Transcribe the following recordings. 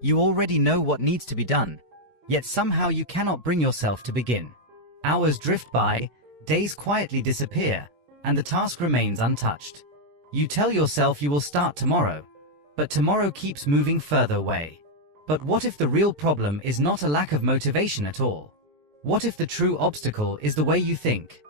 You already know what needs to be done, yet somehow you cannot bring yourself to begin. Hours drift by, days quietly disappear, and the task remains untouched. You tell yourself you will start tomorrow, but tomorrow keeps moving further away. But what if the real problem is not a lack of motivation at all? What if the true obstacle is the way you think?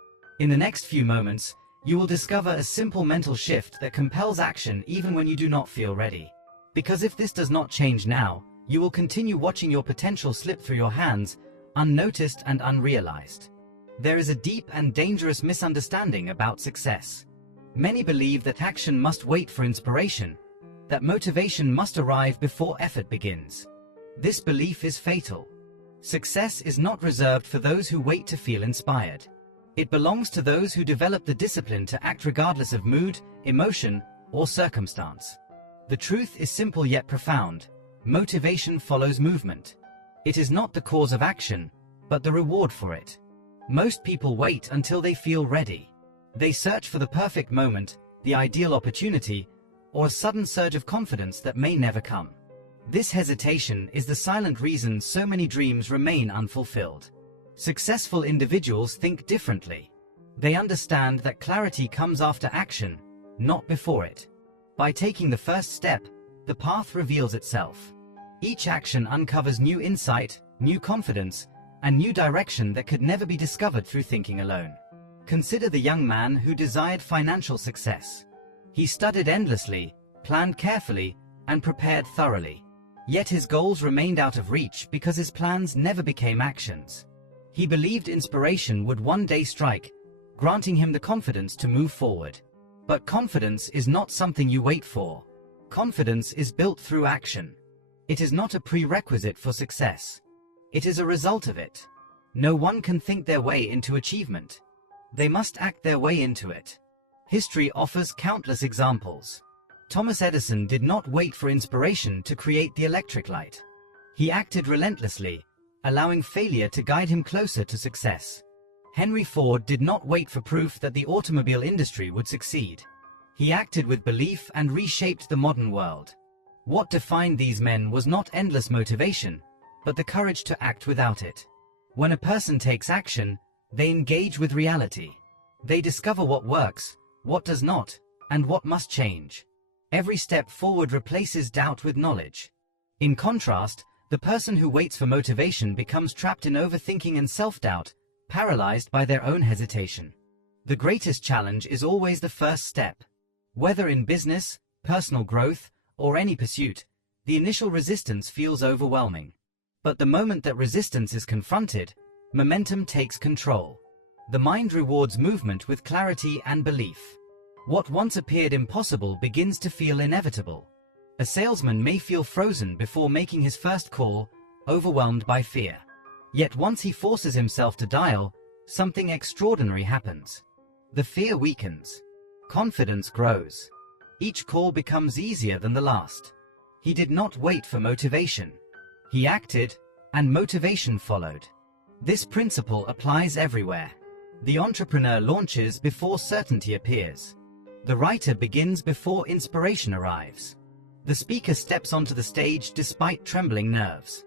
In the next few moments, you will discover a simple mental shift that compels action even when you do not feel ready. Because if this does not change now, you will continue watching your potential slip through your hands, unnoticed and unrealized. There is a deep and dangerous misunderstanding about success. Many believe that action must wait for inspiration, that motivation must arrive before effort begins. This belief is fatal. Success is not reserved for those who wait to feel inspired. It belongs to those who develop the discipline to act regardless of mood, emotion, or circumstance. The truth is simple yet profound. Motivation follows movement. It is not the cause of action, but the reward for it. Most people wait until they feel ready. They search for the perfect moment, the ideal opportunity, or a sudden surge of confidence that may never come. This hesitation is the silent reason so many dreams remain unfulfilled. Successful individuals think differently. They understand that clarity comes after action, not before it. By taking the first step, the path reveals itself. Each action uncovers new insight, new confidence, and new direction that could never be discovered through thinking alone. Consider the young man who desired financial success. He studied endlessly, planned carefully, and prepared thoroughly. Yet his goals remained out of reach because his plans never became actions. He believed inspiration would one day strike, granting him the confidence to move forward. But confidence is not something you wait for. Confidence is built through action. It is not a prerequisite for success. It is a result of it. No one can think their way into achievement. They must act their way into it. History offers countless examples. Thomas Edison did not wait for inspiration to create the electric light. He acted relentlessly, allowing failure to guide him closer to success. Henry Ford did not wait for proof that the automobile industry would succeed. He acted with belief and reshaped the modern world. What defined these men was not endless motivation, but the courage to act without it. When a person takes action, they engage with reality. They discover what works, what does not, and what must change. Every step forward replaces doubt with knowledge. In contrast, the person who waits for motivation becomes trapped in overthinking and self-doubt, paralyzed by their own hesitation. The greatest challenge is always the first step. Whether in business, personal growth, or any pursuit, the initial resistance feels overwhelming. But the moment that resistance is confronted, momentum takes control. The mind rewards movement with clarity and belief. What once appeared impossible begins to feel inevitable. A salesman may feel frozen before making his first call, overwhelmed by fear. Yet once he forces himself to dial, something extraordinary happens. The fear weakens. Confidence grows. Each call becomes easier than the last. He did not wait for motivation. He acted, and motivation followed. This principle applies everywhere. The entrepreneur launches before certainty appears. The writer begins before inspiration arrives. The speaker steps onto the stage despite trembling nerves.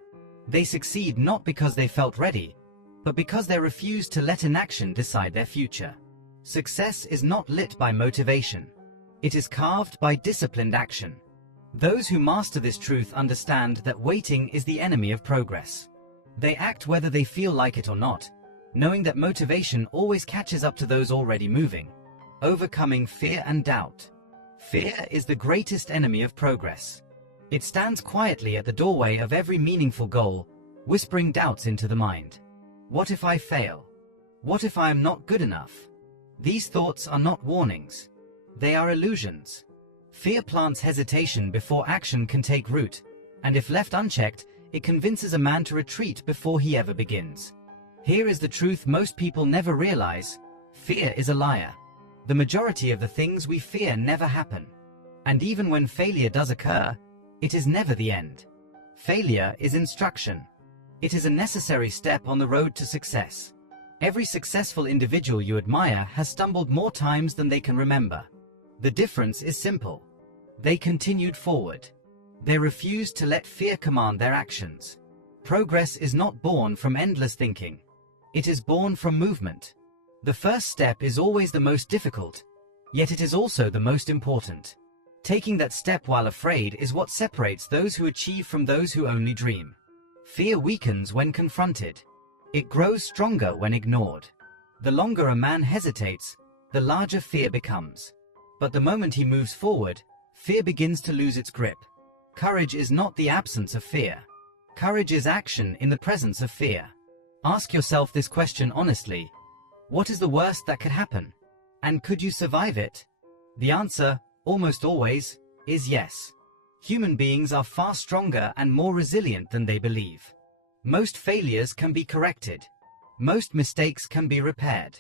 They succeed not because they felt ready, but because they refused to let inaction decide their future. Success is not lit by motivation. It is carved by disciplined action. Those who master this truth understand that waiting is the enemy of progress. They act whether they feel like it or not, knowing that motivation always catches up to those already moving. Overcoming fear and doubt. Fear is the greatest enemy of progress. It stands quietly at the doorway of every meaningful goal, whispering doubts into the mind. What if I fail? What if I am not good enough? These thoughts are not warnings. They are illusions. Fear plants hesitation before action can take root, and if left unchecked, it convinces a man to retreat before he ever begins. Here is the truth most people never realize. Fear is a liar. The majority of the things we fear never happen. And even when failure does occur, it is never the end. Failure is instruction. It is a necessary step on the road to success. Every successful individual you admire has stumbled more times than they can remember. The difference is simple. They continued forward. They refuse to let fear command their actions. Progress is not born from endless thinking. It is born from movement. The first step is always the most difficult, yet it is also the most important. Taking that step while afraid is what separates those who achieve from those who only dream. Fear weakens when confronted. It grows stronger when ignored. The longer a man hesitates, the larger fear becomes. But the moment he moves forward, fear begins to lose its grip. Courage is not the absence of fear. Courage is action in the presence of fear. Ask yourself this question honestly. What is the worst that could happen? And could you survive it? The answer, almost always, is yes. Human beings are far stronger and more resilient than they believe. Most failures can be corrected. Most mistakes can be repaired.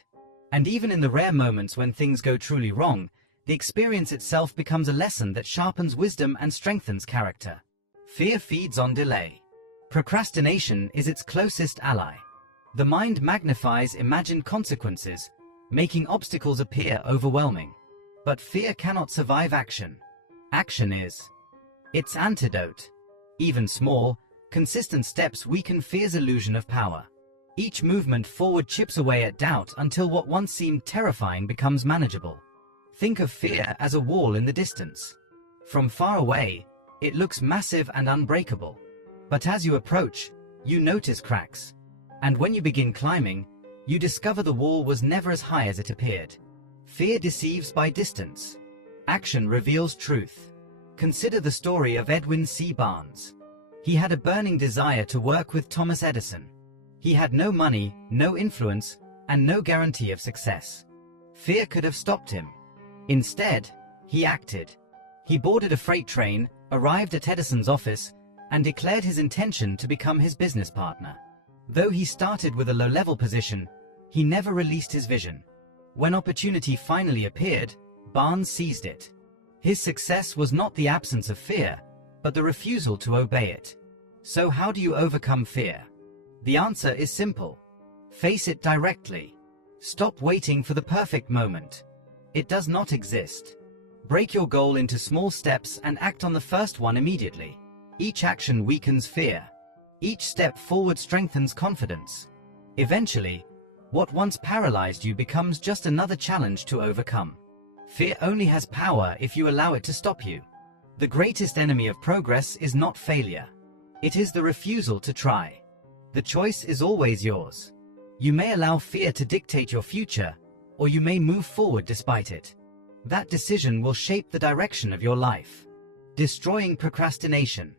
And even in the rare moments when things go truly wrong, the experience itself becomes a lesson that sharpens wisdom and strengthens character. Fear feeds on delay. Procrastination is its closest ally. The mind magnifies imagined consequences, making obstacles appear overwhelming. But fear cannot survive action. Action is its antidote. Even small, consistent steps weaken fear's illusion of power. Each movement forward chips away at doubt until what once seemed terrifying becomes manageable. Think of fear as a wall in the distance. From far away, it looks massive and unbreakable. But as you approach, you notice cracks. And when you begin climbing, you discover the wall was never as high as it appeared. Fear deceives by distance. Action reveals truth. Consider the story of Edwin C. Barnes. He had a burning desire to work with Thomas Edison. He had no money, no influence, and no guarantee of success. Fear could have stopped him. Instead, he acted. He boarded a freight train, arrived at Edison's office, and declared his intention to become his business partner. Though he started with a low-level position, he never released his vision. When opportunity finally appeared, Barnes seized it. His success was not the absence of fear, but the refusal to obey it. So how do you overcome fear? The answer is simple. Face it directly. Stop waiting for the perfect moment. It does not exist. Break your goal into small steps and act on the first one immediately. Each action weakens fear. Each step forward strengthens confidence. Eventually, what once paralyzed you becomes just another challenge to overcome. Fear only has power if you allow it to stop you. The greatest enemy of progress is not failure. It is the refusal to try. The choice is always yours. You may allow fear to dictate your future, or you may move forward despite it. That decision will shape the direction of your life. Destroying procrastination.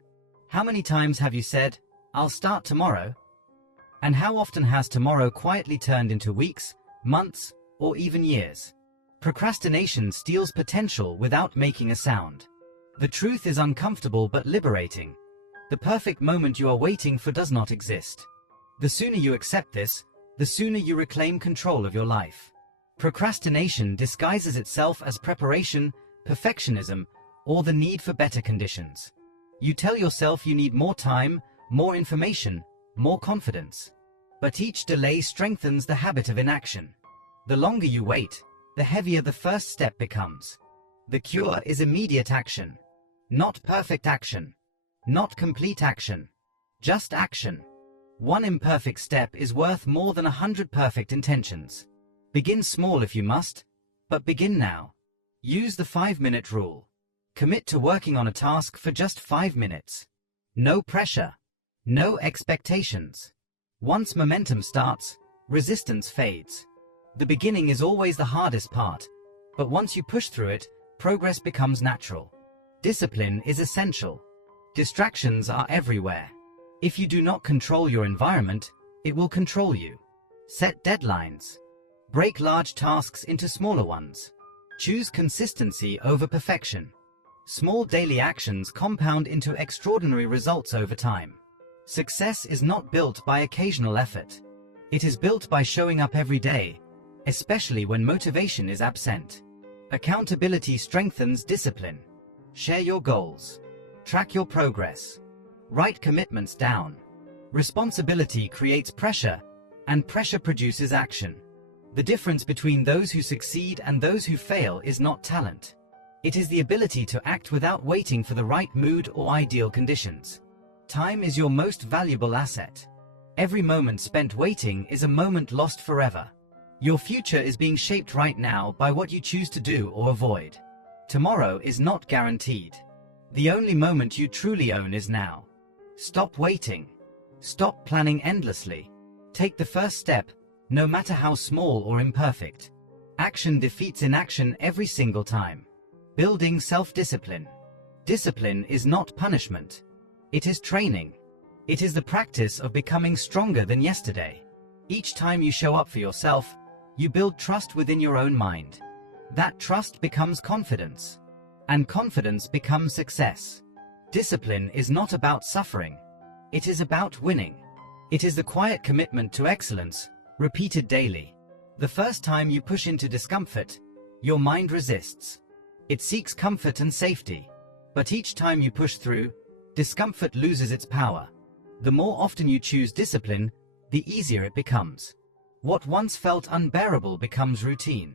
How many times have you said, "I'll start tomorrow"? And how often has tomorrow quietly turned into weeks, months, or even years? Procrastination steals potential without making a sound. The truth is uncomfortable but liberating. The perfect moment you are waiting for does not exist. The sooner you accept this, the sooner you reclaim control of your life. Procrastination disguises itself as preparation, perfectionism, or the need for better conditions. You tell yourself you need more time, more information, more confidence. But each delay strengthens the habit of inaction. The longer you wait, the heavier the first step becomes. The cure is immediate action. Not perfect action. Not complete action. Just action. One imperfect step is worth more than 100 perfect intentions. Begin small if you must, but begin now. Use the 5-minute rule. Commit to working on a task for just 5 minutes. No pressure. No expectations. Once momentum starts, resistance fades. The beginning is always the hardest part, but once you push through it, progress becomes natural. Discipline is essential. Distractions are everywhere. If you do not control your environment, it will control you. Set deadlines. Break large tasks into smaller ones. Choose consistency over perfection. Small daily actions compound into extraordinary results over time. Success is not built by occasional effort. It is built by showing up every day, especially when motivation is absent. Accountability strengthens discipline. Share your goals. Track your progress. Write commitments down. Responsibility creates pressure, and pressure produces action. The difference between those who succeed and those who fail is not talent. It is the ability to act without waiting for the right mood or ideal conditions. Time is your most valuable asset. Every moment spent waiting is a moment lost forever. Your future is being shaped right now by what you choose to do or avoid. Tomorrow is not guaranteed. The only moment you truly own is now. Stop waiting. Stop planning endlessly. Take the first step, no matter how small or imperfect. Action defeats inaction every single time. Building self-discipline. Discipline is not punishment. It is training. It is the practice of becoming stronger than yesterday. Each time you show up for yourself, you build trust within your own mind. That trust becomes confidence. And confidence becomes success. Discipline is not about suffering. It is about winning. It is the quiet commitment to excellence, repeated daily. The first time you push into discomfort, your mind resists. It seeks comfort and safety. But each time you push through, discomfort loses its power. The more often you choose discipline, the easier it becomes. What once felt unbearable becomes routine.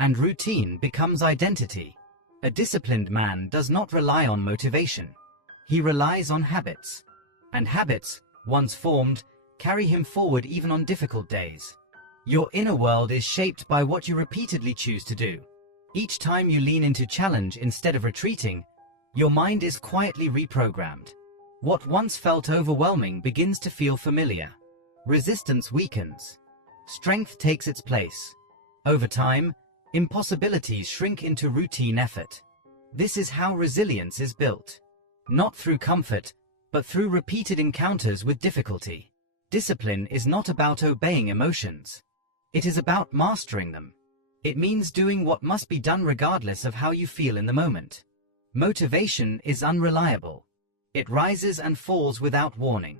And routine becomes identity. A disciplined man does not rely on motivation. He relies on habits. And habits, once formed, carry him forward even on difficult days. Your inner world is shaped by what you repeatedly choose to do. Each time you lean into challenge instead of retreating, your mind is quietly reprogrammed. What once felt overwhelming begins to feel familiar. Resistance weakens. Strength takes its place. Over time, impossibilities shrink into routine effort. This is how resilience is built. Not through comfort, but through repeated encounters with difficulty. Discipline is not about obeying emotions. It is about mastering them. It means doing what must be done regardless of how you feel in the moment. Motivation is unreliable. It rises and falls without warning.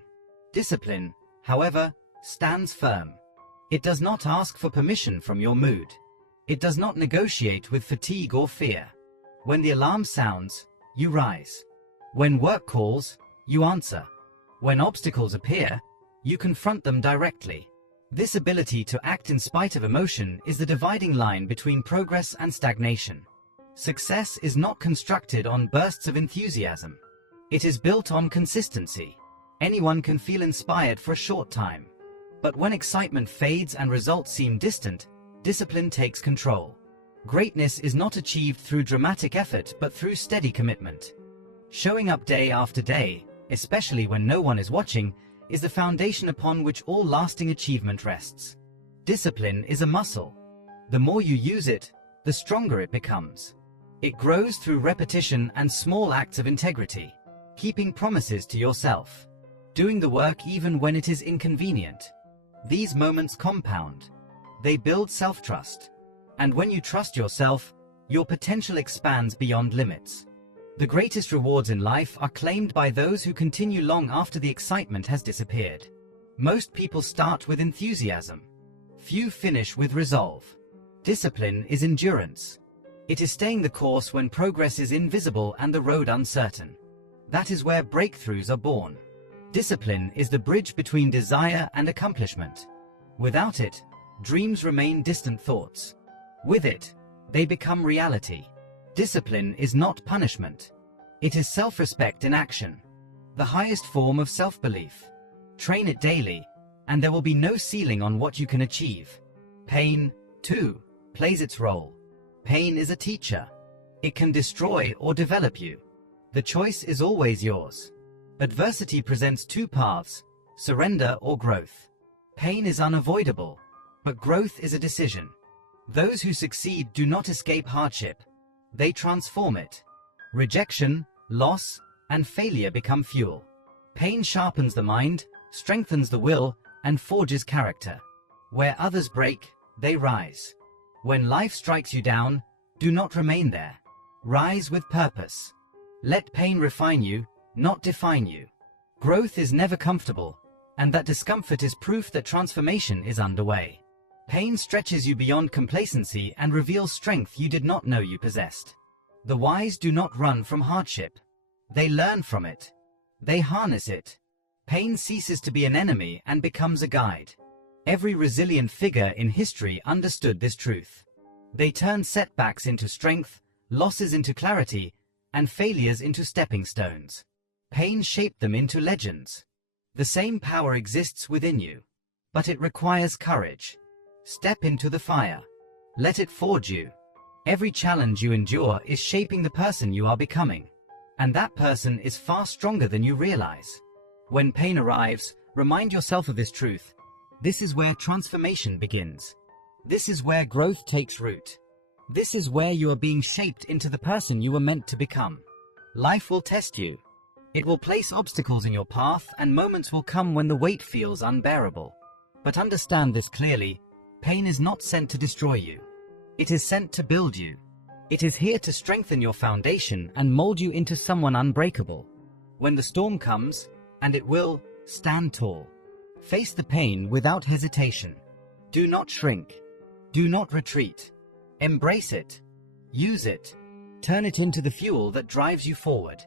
Discipline, however, stands firm. It does not ask for permission from your mood. It does not negotiate with fatigue or fear. When the alarm sounds, you rise. When work calls, you answer. When obstacles appear, you confront them directly. This ability to act in spite of emotion is the dividing line between progress and stagnation. Success is not constructed on bursts of enthusiasm. It is built on consistency. Anyone can feel inspired for a short time. But when excitement fades and results seem distant, discipline takes control. Greatness is not achieved through dramatic effort but through steady commitment. Showing up day after day, especially when no one is watching, is the foundation upon which all lasting achievement rests. Discipline is a muscle. The more you use it, the stronger it becomes. It grows through repetition and small acts of integrity, keeping promises to yourself, doing the work even when it is inconvenient. These moments compound. They build self-trust. And when you trust yourself, your potential expands beyond limits. The greatest rewards in life are claimed by those who continue long after the excitement has disappeared. Most people start with enthusiasm. Few finish with resolve. Discipline is endurance. It is staying the course when progress is invisible and the road uncertain. That is where breakthroughs are born. Discipline is the bridge between desire and accomplishment. Without it, dreams remain distant thoughts. With it, they become reality. Discipline is not punishment. It is self-respect in action, the highest form of self-belief. Train it daily, and there will be no ceiling on what you can achieve. Pain, too, plays its role. Pain is a teacher. It can destroy or develop you. The choice is always yours. Adversity presents two paths, surrender or growth. Pain is unavoidable, but growth is a decision. Those who succeed do not escape hardship. They transform it. Rejection, loss, and failure become fuel. Pain sharpens the mind, strengthens the will, and forges character. Where others break, they rise. When life strikes you down, do not remain there. Rise with purpose. Let pain refine you, not define you. Growth is never comfortable, and that discomfort is proof that transformation is underway. Pain stretches you beyond complacency and reveals strength you did not know you possessed. The wise do not run from hardship. They learn from it. They harness it. Pain ceases to be an enemy and becomes a guide. Every resilient figure in history understood this truth. They turned setbacks into strength, losses into clarity, and failures into stepping stones. Pain shaped them into legends. The same power exists within you, but it requires courage. Step into the fire. Let it forge you. Every challenge you endure is shaping the person you are becoming, and that person is far stronger than you realize. When pain arrives, remind yourself of this truth. This is where transformation begins. This is where growth takes root. This is where you are being shaped into the person you were meant to become. Life will test you. It will place obstacles in your path, and moments will come when the weight feels unbearable. But understand this clearly: pain is not sent to destroy you. It is sent to build you. It is here to strengthen your foundation and mold you into someone unbreakable. When the storm comes, and it will, stand tall. Face the pain without hesitation. Do not shrink. Do not retreat. Embrace it. Use it. Turn it into the fuel that drives you forward.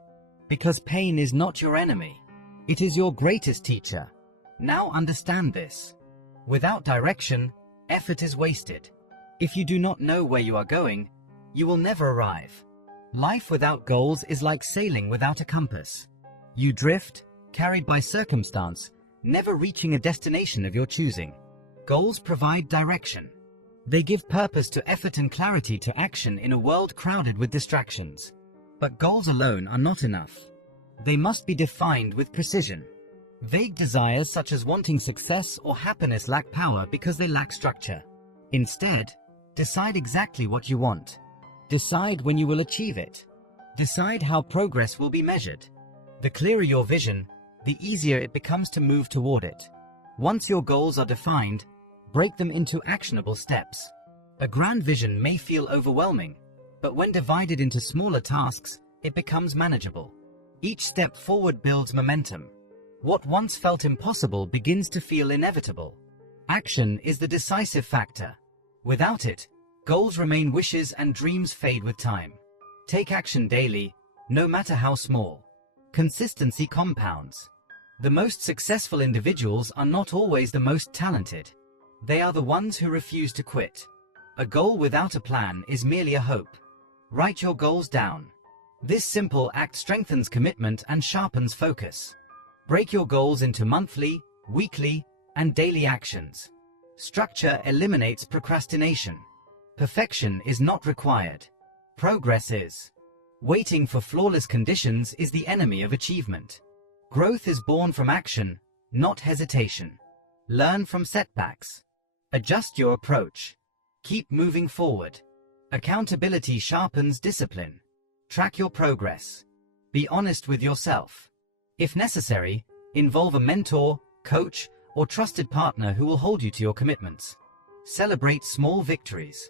Because pain is not your enemy. It is your greatest teacher. Now understand this. Without direction, effort is wasted. If you do not know where you are going, you will never arrive. Life without goals is like sailing without a compass. You drift, carried by circumstance, never reaching a destination of your choosing. Goals provide direction. They give purpose to effort and clarity to action in a world crowded with distractions. But goals alone are not enough. They must be defined with precision. Vague desires such as wanting success or happiness lack power because they lack structure. Instead, decide exactly what you want. Decide when you will achieve it. Decide how progress will be measured. The clearer your vision, the easier it becomes to move toward it. Once your goals are defined, break them into actionable steps. A grand vision may feel overwhelming, but when divided into smaller tasks, it becomes manageable. Each step forward builds momentum. What once felt impossible begins to feel inevitable. Action is the decisive factor. Without it, goals remain wishes and dreams fade with time. Take action daily, no matter how small. Consistency compounds. The most successful individuals are not always the most talented. They are the ones who refuse to quit. A goal without a plan is merely a hope. Write your goals down. This simple act strengthens commitment and sharpens focus. Break your goals into monthly, weekly, and daily actions. Structure eliminates procrastination. Perfection is not required. Progress is. Waiting for flawless conditions is the enemy of achievement. Growth is born from action, not hesitation. Learn from setbacks. Adjust your approach. Keep moving forward. Accountability sharpens discipline. Track your progress. Be honest with yourself. If necessary, involve a mentor, coach, or trusted partner who will hold you to your commitments. Celebrate small victories.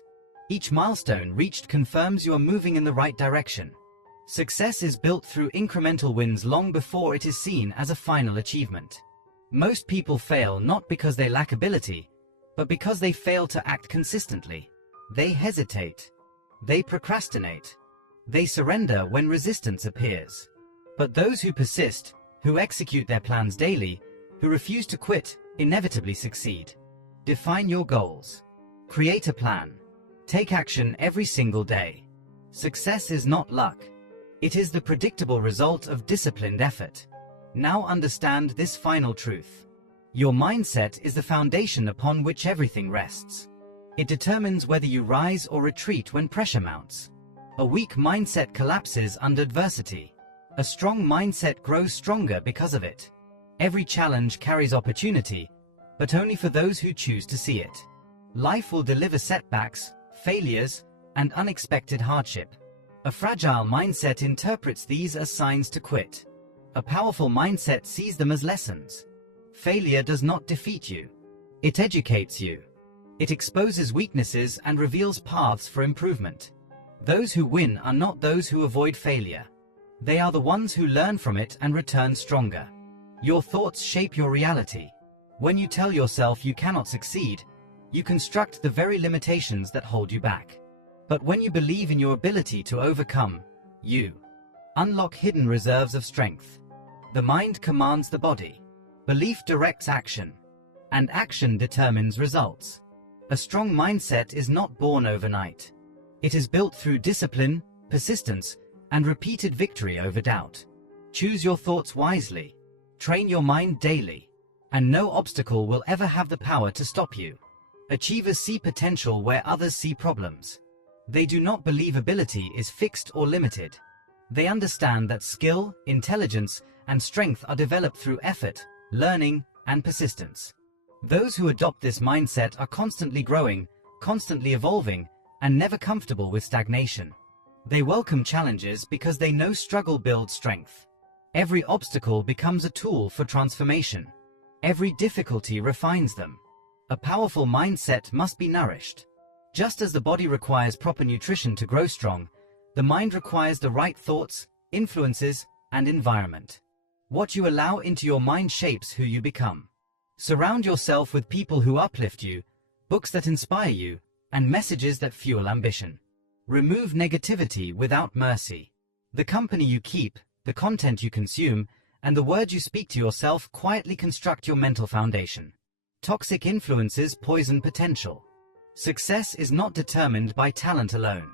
Each milestone reached confirms you are moving in the right direction. Success is built through incremental wins long before it is seen as a final achievement. Most people fail not because they lack ability, but because they fail to act consistently. They hesitate. They procrastinate. They surrender when resistance appears. But those who persist, who execute their plans daily, who refuse to quit, inevitably succeed. Define your goals. Create a plan. Take action every single day. Success is not luck. It is the predictable result of disciplined effort. Now understand this final truth. Your mindset is the foundation upon which everything rests. It determines whether you rise or retreat when pressure mounts. A weak mindset collapses under adversity. A strong mindset grows stronger because of it. Every challenge carries opportunity, but only for those who choose to see it. Life will deliver setbacks, failures, and unexpected hardship. A fragile mindset interprets these as signs to quit. A powerful mindset sees them as lessons. Failure does not defeat you. It educates you. It exposes weaknesses and reveals paths for improvement. Those who win are not those who avoid failure. They are the ones who learn from it and return stronger. Your thoughts shape your reality. When you tell yourself you cannot succeed, you construct the very limitations that hold you back. But when you believe in your ability to overcome, you unlock hidden reserves of strength. The mind commands the body. Belief directs action. And action determines results. A strong mindset is not born overnight. It is built through discipline, persistence, and repeated victory over doubt. Choose your thoughts wisely. Train your mind daily, and no obstacle will ever have the power to stop you. Achievers see potential where others see problems. They do not believe ability is fixed or limited. They understand that skill, intelligence, and strength are developed through effort, learning, and persistence. Those who adopt this mindset are constantly growing, constantly evolving, and never comfortable with stagnation. They welcome challenges because they know struggle builds strength. Every obstacle becomes a tool for transformation. Every difficulty refines them. A powerful mindset must be nourished. Just as the body requires proper nutrition to grow strong, the mind requires the right thoughts, influences, and environment. What you allow into your mind shapes who you become. Surround yourself with people who uplift you, books that inspire you, and messages that fuel ambition. Remove negativity without mercy. The company you keep, the content you consume, and the words you speak to yourself quietly construct your mental foundation. Toxic influences poison potential. Success is not determined by talent alone.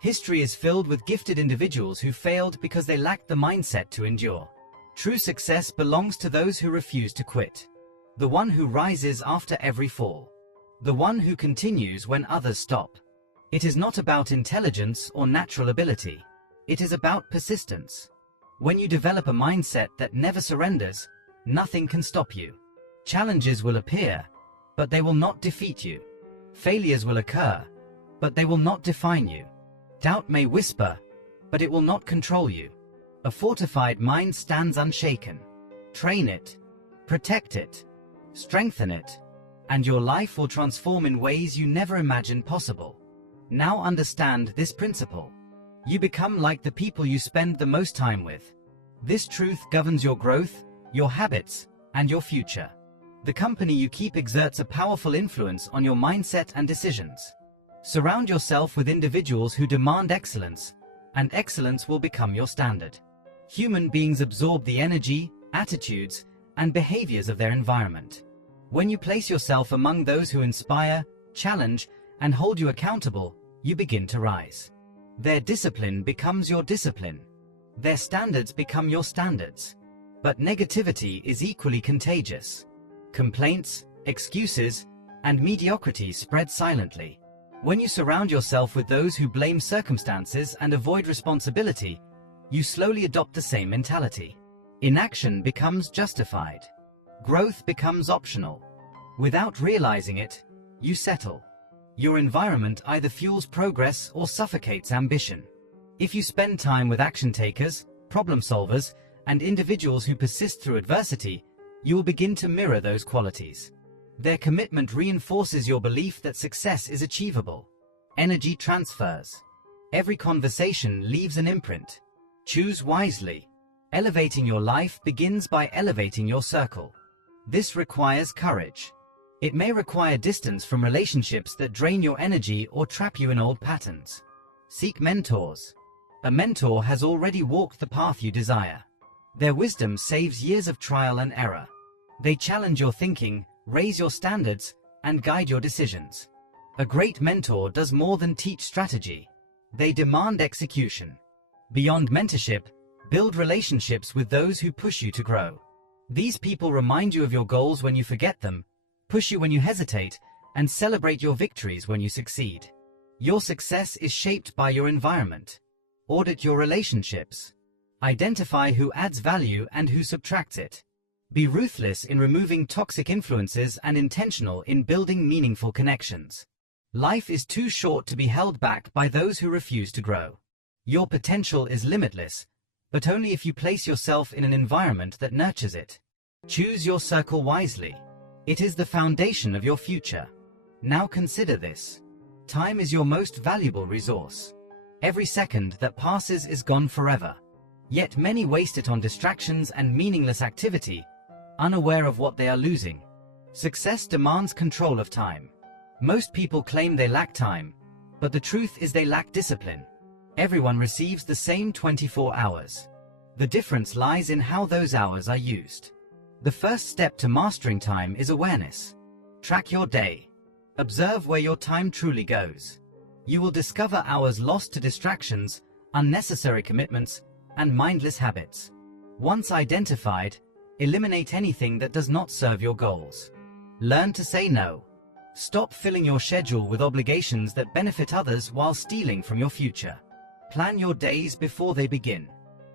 History is filled with gifted individuals who failed because they lacked the mindset to endure. True success belongs to those who refuse to quit. The one who rises after every fall. The one who continues when others stop. It is not about intelligence or natural ability. It is about persistence. When you develop a mindset that never surrenders, nothing can stop you. Challenges will appear, but they will not defeat you. Failures will occur, but they will not define you. Doubt may whisper, but it will not control you. A fortified mind stands unshaken. Train it, protect it, strengthen it, and your life will transform in ways you never imagined possible. Now understand this principle. You become like the people you spend the most time with. This truth governs your growth, your habits, and your future. The company you keep exerts a powerful influence on your mindset and decisions. Surround yourself with individuals who demand excellence, and excellence will become your standard. Human beings absorb the energy, attitudes, and behaviors of their environment. When you place yourself among those who inspire, challenge, and hold you accountable, you begin to rise. Their discipline becomes your discipline. Their standards become your standards. But negativity is equally contagious. Complaints, excuses, and mediocrity spread silently. When you surround yourself with those who blame circumstances and avoid responsibility, you slowly adopt the same mentality. Inaction becomes justified. Growth becomes optional. Without realizing it, you settle. Your environment either fuels progress or suffocates ambition. If you spend time with action takers, problem solvers, and individuals who persist through adversity, you will begin to mirror those qualities. Their commitment reinforces your belief that success is achievable. Energy transfers. Every conversation leaves an imprint. Choose wisely. Elevating your life begins by elevating your circle. This requires courage. It may require distance from relationships that drain your energy or trap you in old patterns. Seek mentors. A mentor has already walked the path you desire. Their wisdom saves years of trial and error. They challenge your thinking, raise your standards, and guide your decisions. A great mentor does more than teach strategy. They demand execution. Beyond mentorship, build relationships with those who push you to grow. These people remind you of your goals when you forget them, push you when you hesitate, and celebrate your victories when you succeed. Your success is shaped by your environment. Audit your relationships. Identify who adds value and who subtracts it. Be ruthless in removing toxic influences and intentional in building meaningful connections. Life is too short to be held back by those who refuse to grow. Your potential is limitless, but only if you place yourself in an environment that nurtures it. Choose your circle wisely. It is the foundation of your future. Now consider this. Time is your most valuable resource. Every second that passes is gone forever. Yet many waste it on distractions and meaningless activity, unaware of what they are losing. Success demands control of time. Most people claim they lack time, but the truth is they lack discipline. Everyone receives the same 24 hours. The difference lies in how those hours are used. The first step to mastering time is awareness. Track your day. Observe where your time truly goes. You will discover hours lost to distractions, unnecessary commitments, and mindless habits. Once identified, eliminate anything that does not serve your goals. Learn to say no. Stop filling your schedule with obligations that benefit others while stealing from your future. Plan your days before they begin.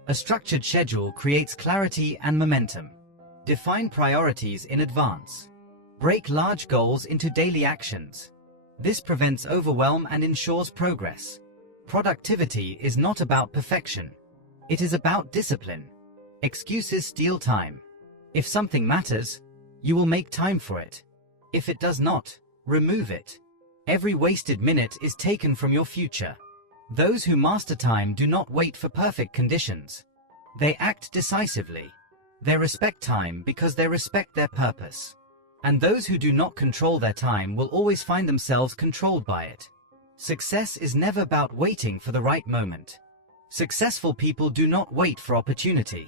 A structured schedule creates clarity and momentum. Define priorities in advance. Break large goals into daily actions. This prevents overwhelm and ensures progress. Productivity is not about perfection. It is about discipline. Excuses steal time. If something matters, you will make time for it. If it does not, remove it. Every wasted minute is taken from your future. Those who master time do not wait for perfect conditions. They act decisively. They respect time because they respect their purpose. And those who do not control their time will always find themselves controlled by it. Success is never about waiting for the right moment. Successful people do not wait for opportunity.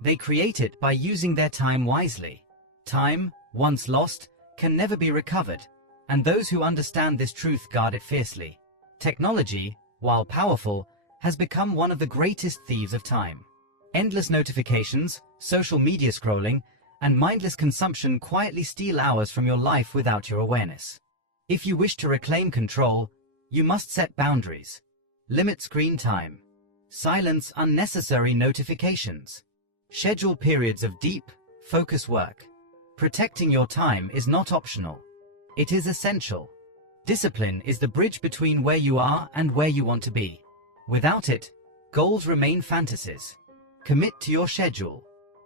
They create it by using their time wisely. Time, once lost, can never be recovered, and those who understand this truth guard it fiercely. Technology, while powerful, has become one of the greatest thieves of time. Endless notifications, social media scrolling, and mindless consumption quietly steal hours from your life without your awareness. If you wish to reclaim control, you must set boundaries. Limit screen time. Silence unnecessary notifications. Schedule periods of deep, focused work. Protecting your time is not optional. It is essential. Discipline is the bridge between where you are and where you want to be. Without it, goals remain fantasies. Commit to your schedule.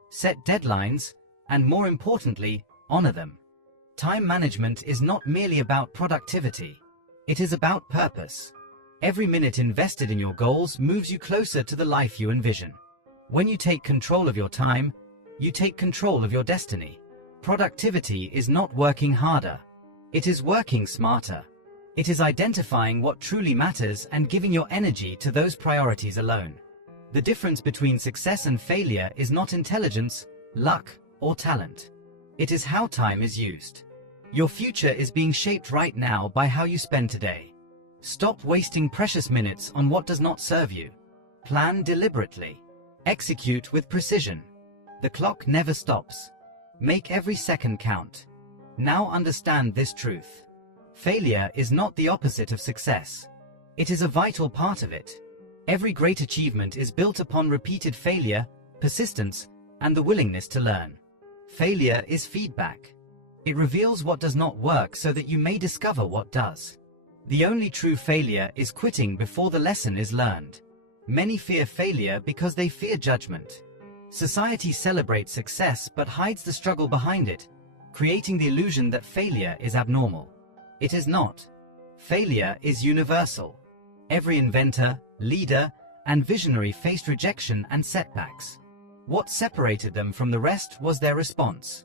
Set deadlines, and more importantly, honor them. Time management is not merely about productivity. It is about purpose. Every minute invested in your goals moves you closer to the life you envision. When you take control of your time, you take control of your destiny. Productivity is not working harder. It is working smarter. It is identifying what truly matters and giving your energy to those priorities alone. The difference between success and failure is not intelligence, luck, or talent. It is how time is used. Your future is being shaped right now by how you spend today. Stop wasting precious minutes on what does not serve you. Plan deliberately. Execute with precision. The clock never stops. Make every second count. Now understand this truth. Failure is not the opposite of success. It is a vital part of it. Every great achievement is built upon repeated failure, persistence, and the willingness to learn. Failure is feedback. It reveals what does not work so that you may discover what does. The only true failure is quitting before the lesson is learned. Many fear failure because they fear judgment. Society celebrates success but hides the struggle behind it, creating the illusion that failure is abnormal. It is not. Failure is universal. Every inventor, leader, and visionary faced rejection and setbacks. What separated them from the rest was their response.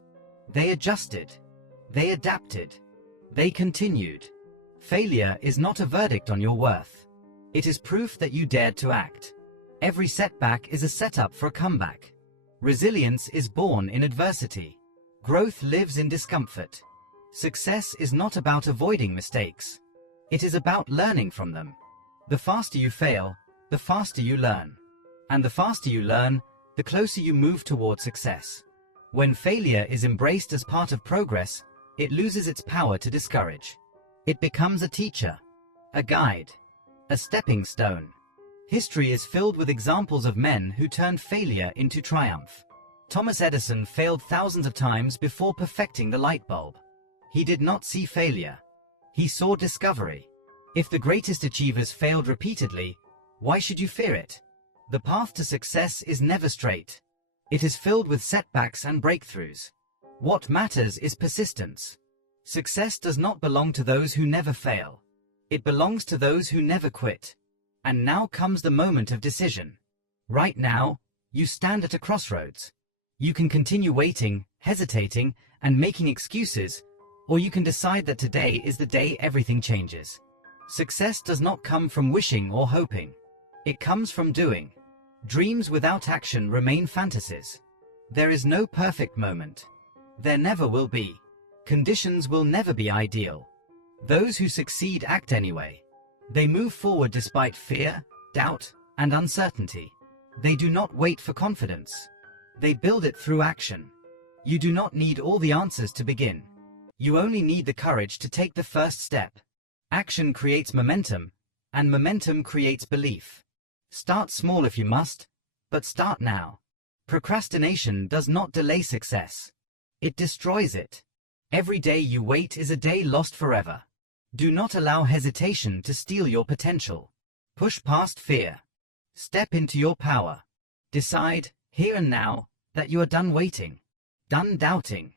They adjusted. They adapted. They continued. Failure is not a verdict on your worth. It is proof that you dared to act. Every setback is a setup for a comeback. Resilience is born in adversity. Growth lives in discomfort. Success is not about avoiding mistakes. It is about learning from them. The faster you fail, the faster you learn. And the faster you learn, the closer you move toward success. When failure is embraced as part of progress, it loses its power to discourage. It becomes a teacher, a guide, a stepping stone. History is filled with examples of men who turned failure into triumph. Thomas Edison failed thousands of times before perfecting the light bulb. He did not see failure. He saw discovery. If the greatest achievers failed repeatedly, why should you fear it? The path to success is never straight. It is filled with setbacks and breakthroughs. What matters is persistence. Success does not belong to those who never fail. It belongs to those who never quit. And now comes the moment of decision. Right now, you stand at a crossroads. You can continue waiting, hesitating, and making excuses, or you can decide that today is the day everything changes. Success does not come from wishing or hoping. It comes from doing. Dreams without action remain fantasies. There is no perfect moment. There never will be. Conditions will never be ideal. Those who succeed act anyway. They move forward despite fear, doubt, and uncertainty. They do not wait for confidence. They build it through action. You do not need all the answers to begin. You only need the courage to take the first step. Action creates momentum, and momentum creates belief. Start small if you must, but start now. Procrastination does not delay success. It destroys it. Every day you wait is a day lost forever. Do not allow hesitation to steal your potential. Push past fear. Step into your power. Decide, here and now, that you are done waiting, done doubting,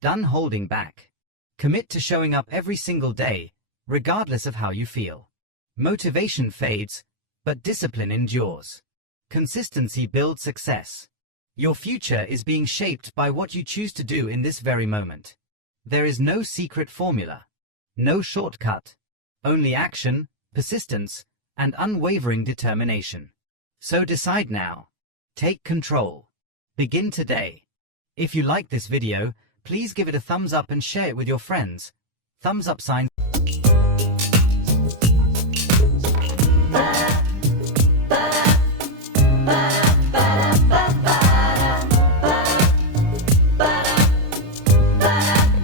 done holding back. Commit to showing up every single day, regardless of how you feel. Motivation fades, but discipline endures. Consistency builds success. Your future is being shaped by what you choose to do in this very moment. There is no secret formula, no shortcut, only action, persistence, and unwavering determination. So decide now. Take control. Begin today. If you like this video, please give it a thumbs up and share it with your friends. Thumbs up sign